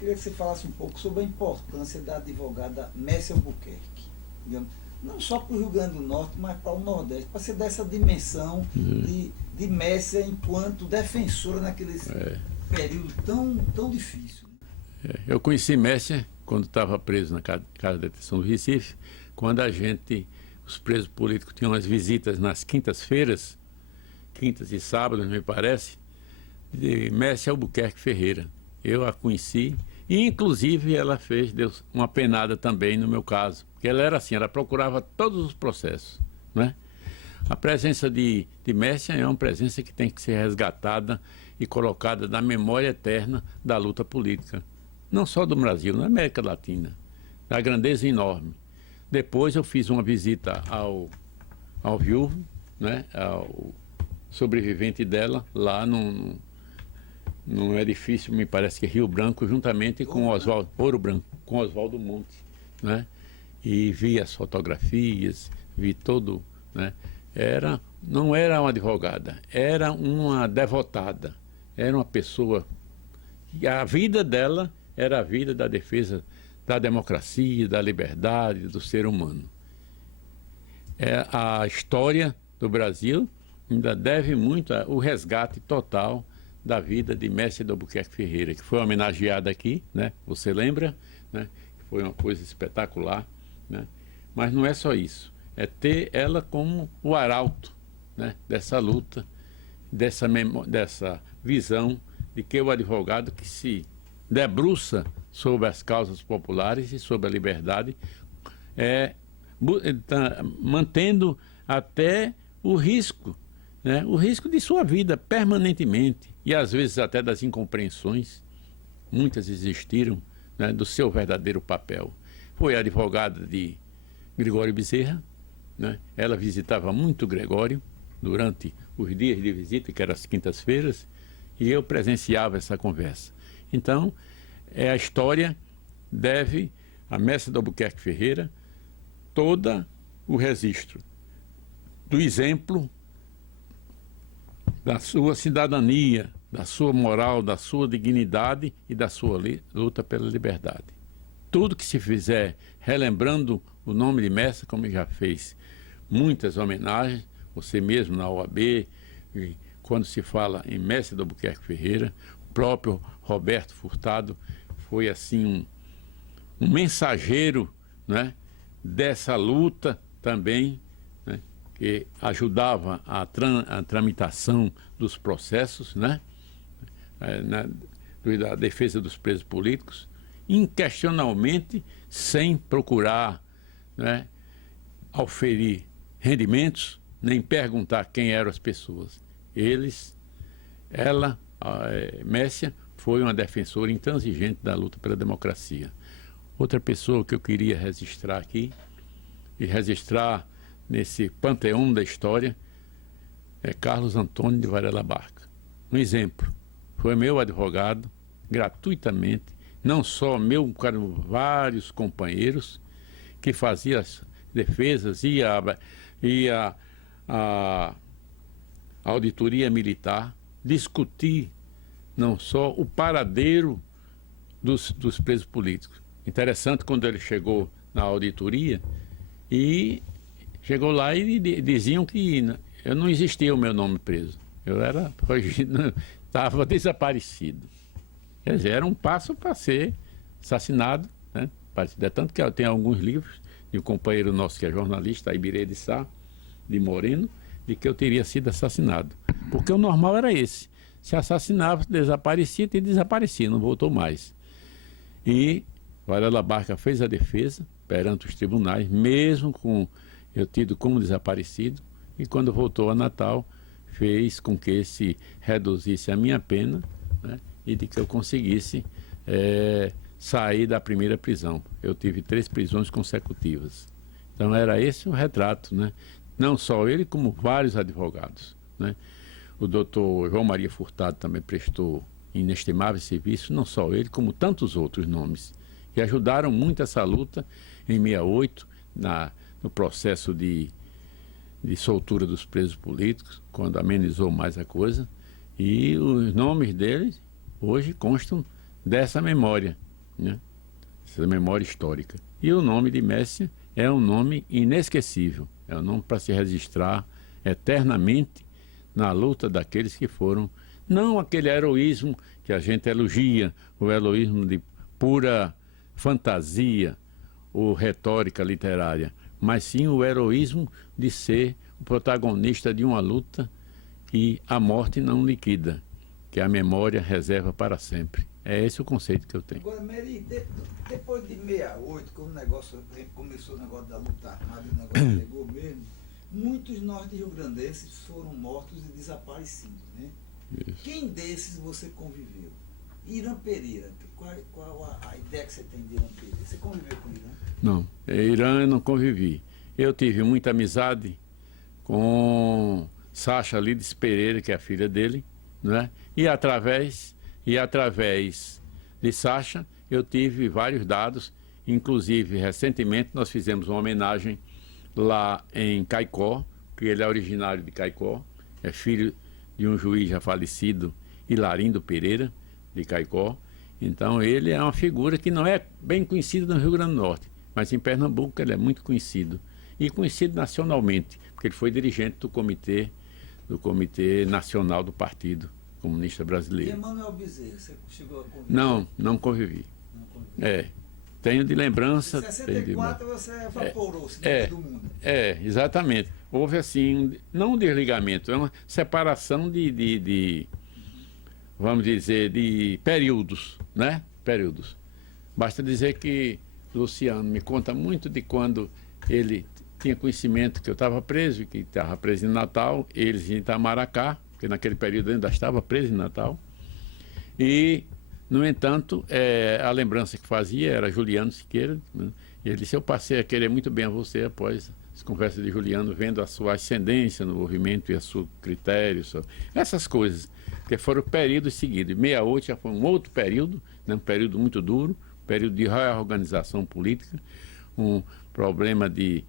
queria que você falasse um pouco sobre a importância da advogada Messia Albuquerque, digamos, não só para o Rio Grande do Norte, mas para o Nordeste, para você dar essa dimensão de Messia enquanto defensora naquele período tão difícil. Eu conheci Messia quando estava preso na casa de detenção do Recife, quando os presos políticos tinham as visitas nas quintas-feiras, quintas e sábados, me parece, de Messia Albuquerque Ferreira. Eu a conheci e, inclusive, deu uma penada também no meu caso, porque ela era assim, ela procurava todos os processos, né? A presença de Messia é uma presença que tem que ser resgatada e colocada na memória eterna da luta política, não só do Brasil, na América Latina, da grandeza enorme. Depois eu fiz uma visita ao viúvo, né, ao sobrevivente dela, lá num edifício, me parece que é Rio Branco, juntamente com Ouro Branco, com Oswaldo Monte, né? E vi as fotografias, vi todo, né? Não era uma advogada, era uma devotada, era uma pessoa, e a vida dela era a vida da defesa da democracia, da liberdade, do ser humano. A história do Brasil ainda deve muito ao resgate total da vida de Messia de Albuquerque Ferreira, que foi homenageada aqui, né? Você lembra, né? Foi uma coisa espetacular, né? Mas não é só isso, é ter ela como o arauto, né, dessa luta, dessa visão de que o advogado que se debruça sobre as causas populares e sobre a liberdade, mantendo até o risco, né? O risco de sua vida permanentemente, e às vezes até das incompreensões, muitas existiram, né, do seu verdadeiro papel. Foi advogada de Gregório Bezerra, né? Ela visitava muito Gregório durante os dias de visita, que eram as quintas-feiras, e eu presenciava essa conversa. Então, a história deve a Messia de Albuquerque Ferreira todo o registro do exemplo da sua cidadania, da sua moral, da sua dignidade e da sua luta pela liberdade. Tudo que se fizer relembrando o nome de Messia, como já fez muitas homenagens, você mesmo na OAB, quando se fala em Messia de Albuquerque Ferreira, o próprio Roberto Furtado foi assim um mensageiro, né, dessa luta também, né, que ajudava a tramitação dos processos, né, da defesa dos presos políticos, inquestionavelmente, sem procurar, né, oferir rendimentos, nem perguntar quem eram as pessoas. Messia foi uma defensora intransigente da luta pela democracia. Outra pessoa que eu queria registrar aqui, e registrar nesse panteão da história, é Carlos Antônio de Varela Barca. Um exemplo, foi meu advogado, gratuitamente, não só meu, como vários companheiros, que faziam as defesas, ia a auditoria militar, discutir não só o paradeiro dos presos políticos. Interessante, quando ele chegou na auditoria, e chegou lá e diziam que eu não existia o meu nome preso. Eu estava desaparecido. Quer dizer, era um passo para ser assassinado, né? Tanto que tem alguns livros de um companheiro nosso que é jornalista, Ibirê de Sá, de Moreno, de que eu teria sido assassinado. Porque o normal era esse. Se assassinava, desaparecia e desaparecia, não voltou mais. E Varela Barca fez a defesa perante os tribunais, mesmo com eu tido como desaparecido, e quando voltou a Natal, fez com que se reduzisse a minha pena, né, e de que eu conseguisse sair da primeira prisão. Eu tive 3 prisões consecutivas. Então era esse o retrato, né? Não só ele, como vários advogados, né? O doutor João Maria Furtado também prestou inestimável serviço, não só ele, como tantos outros nomes, que ajudaram muito essa luta em 68, no processo de soltura dos presos políticos, quando amenizou mais a coisa, e os nomes deles hoje constam dessa memória, né? Essa memória histórica. E o nome de Messia é um nome inesquecível, é um nome para se registrar eternamente na luta daqueles que foram, não aquele heroísmo que a gente elogia, o heroísmo de pura fantasia ou retórica literária, mas sim o heroísmo de ser o protagonista de uma luta que a morte não liquida, que a memória reserva para sempre. É esse o conceito que eu tenho. Agora, Meri, depois de 68, quando o negócio começou o negócio da luta armada, o negócio pegou mesmo, muitos norte-riograndenses foram mortos e desaparecidos, né? Isso. Quem desses você conviveu? Irã Pereira, qual a ideia que você tem de Irã Pereira? Você conviveu com Irã? Não, Irã eu não convivi. Eu tive muita amizade com Sacha Lides Pereira, que é a filha dele, né? E através de Sacha eu tive vários dados, inclusive recentemente nós fizemos uma homenagem lá em Caicó, que ele é originário de Caicó, é filho de um juiz já falecido, Hilarindo Pereira, de Caicó. Então ele é uma figura que não é bem conhecida no Rio Grande do Norte, mas em Pernambuco ele é muito conhecido, e conhecido nacionalmente, porque ele foi dirigente do Comitê Nacional do Partido Comunista Brasileiro. E Emanuel Bezerra, você chegou a conviver? Não convivi. Não convivi. Tenho de lembrança. Em 64 você evaporou-se do mundo. Exatamente. Houve assim, não um desligamento, é uma separação de vamos dizer, de períodos, né? Períodos. Basta dizer que Luciano me conta muito de quando ele tinha conhecimento que eu estava preso, que estava preso em Natal, eles em Itamaracá, porque naquele período eu ainda estava preso em Natal. E, no entanto, a lembrança que fazia era Juliano Siqueira, né? E ele disse: eu passei a querer muito bem a você após as conversas de Juliano, vendo a sua ascendência no movimento e a seu critério, essas coisas, que foram períodos seguidos. 68 já foi um outro período, né? Um período muito duro, período de reorganização política, um problema de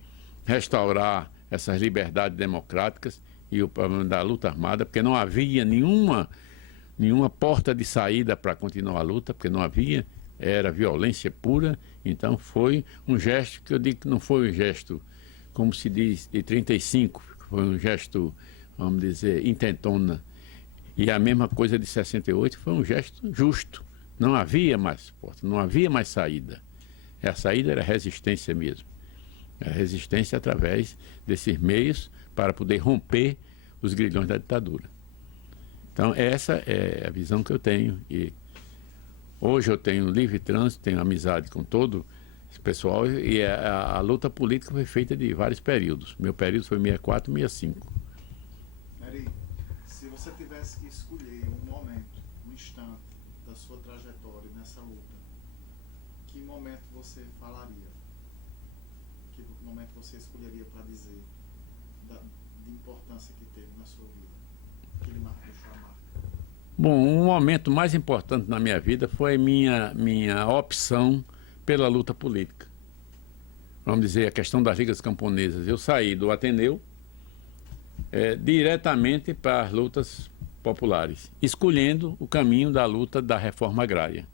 restaurar essas liberdades democráticas e o problema da luta armada, porque não havia nenhuma porta de saída para continuar a luta, porque não havia, era violência pura. Então foi um gesto que eu digo que não foi um gesto, como se diz, de 35, foi um gesto, vamos dizer, intentona. E a mesma coisa de 68 foi um gesto justo. Não havia mais porta, não havia mais saída. A saída era resistência mesmo. A resistência através desses meios para poder romper os grilhões da ditadura. Então, essa é a visão que eu tenho. E hoje eu tenho livre trânsito, tenho amizade com todo esse pessoal, e a luta política foi feita de vários períodos. Meu período foi 64, 65. Meri, se você tivesse que escolher um momento, um instante da sua trajetória nessa luta, que momento você falaria? Que momento você escolheria para dizer de importância que teve na sua vida? Que ele deixou a marca? Bom, o momento mais importante na minha vida foi minha opção pela luta política. Vamos dizer, a questão das ligas camponesas. Eu saí do Ateneu diretamente para as lutas populares, escolhendo o caminho da luta da reforma agrária.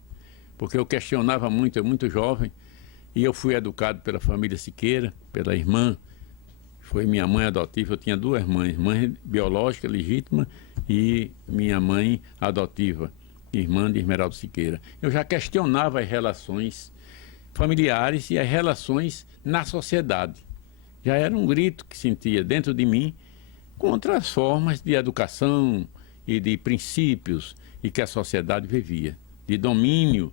Porque eu questionava muito, eu muito jovem, e eu fui educado pela família Siqueira, pela irmã, foi minha mãe adotiva. Eu tinha duas mães, mãe biológica, legítima, e minha mãe adotiva, irmã de Esmeraldo Siqueira. Eu já questionava as relações familiares e as relações na sociedade. Já era um grito que sentia dentro de mim contra as formas de educação e de princípios e que a sociedade vivia, de domínio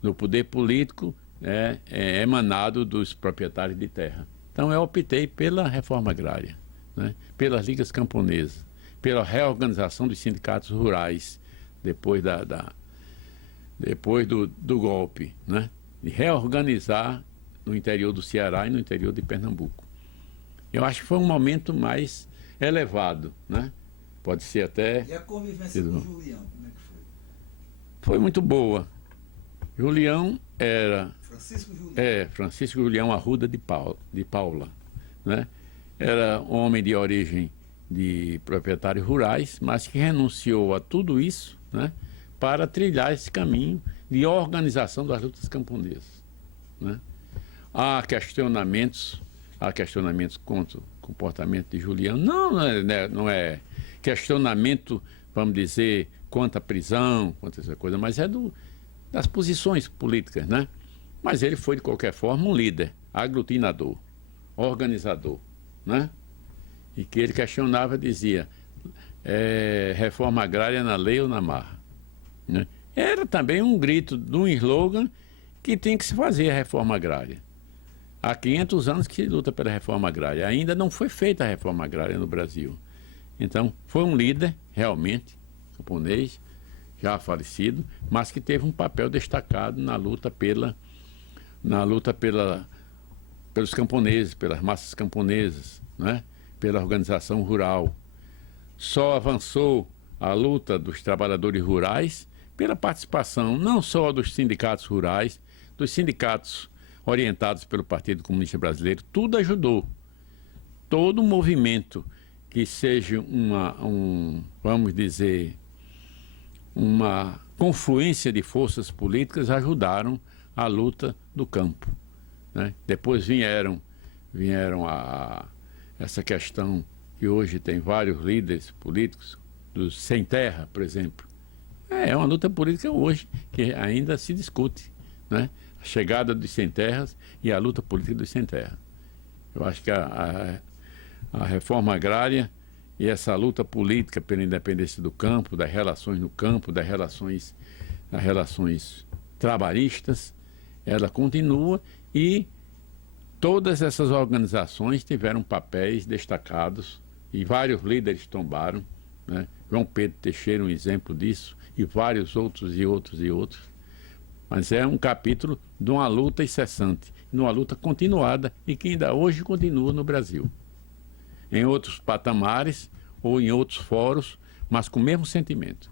do poder político emanado dos proprietários de terra. Então eu optei pela reforma agrária, né? Pelas ligas camponesas, pela reorganização dos sindicatos rurais depois do golpe, né? De reorganizar no interior do Ceará e no interior de Pernambuco. Eu acho que foi um momento mais elevado, né? Pode ser até... E a convivência com o Julião, como é que foi? Foi muito boa. Julião era... Francisco Julião. Francisco Julião Arruda de Paula, né? Era homem de origem de proprietários rurais, mas que renunciou a tudo isso, né? para trilhar esse caminho de organização das lutas camponesas, né? Há questionamentos contra o comportamento de Juliano. Não é questionamento, vamos dizer, quanto à prisão, quanto a essa coisa, mas é das posições políticas, né? Mas ele foi, de qualquer forma, um líder, aglutinador, organizador, né? E que ele questionava, dizia, reforma agrária na lei ou na marra, né? Era também um grito de um slogan que tem que se fazer a reforma agrária. Há 500 anos que se luta pela reforma agrária. Ainda não foi feita a reforma agrária no Brasil. Então, foi um líder, realmente, camponês, já falecido, mas que teve um papel destacado na luta pelos camponeses, pelas massas camponesas, né? Pela organização rural. Só avançou a luta dos trabalhadores rurais pela participação não só dos sindicatos rurais, dos sindicatos orientados pelo Partido Comunista Brasileiro. Tudo ajudou. Todo movimento que seja vamos dizer, uma confluência de forças políticas ajudaram a luta do campo, né? Depois vieram essa questão que hoje tem vários líderes políticos, dos sem terra, por exemplo. É uma luta política hoje que ainda se discute, né? A chegada dos sem terras e a luta política dos sem terra. Eu acho que a reforma agrária e essa luta política pela independência do campo, das relações no campo, das relações trabalhistas, ela continua e todas essas organizações tiveram papéis destacados e vários líderes tombaram, né? João Pedro Teixeira, um exemplo disso, e vários outros e outros e outros. Mas é um capítulo de uma luta incessante, de uma luta continuada e que ainda hoje continua no Brasil. Em outros patamares ou em outros fóruns, mas com o mesmo sentimento.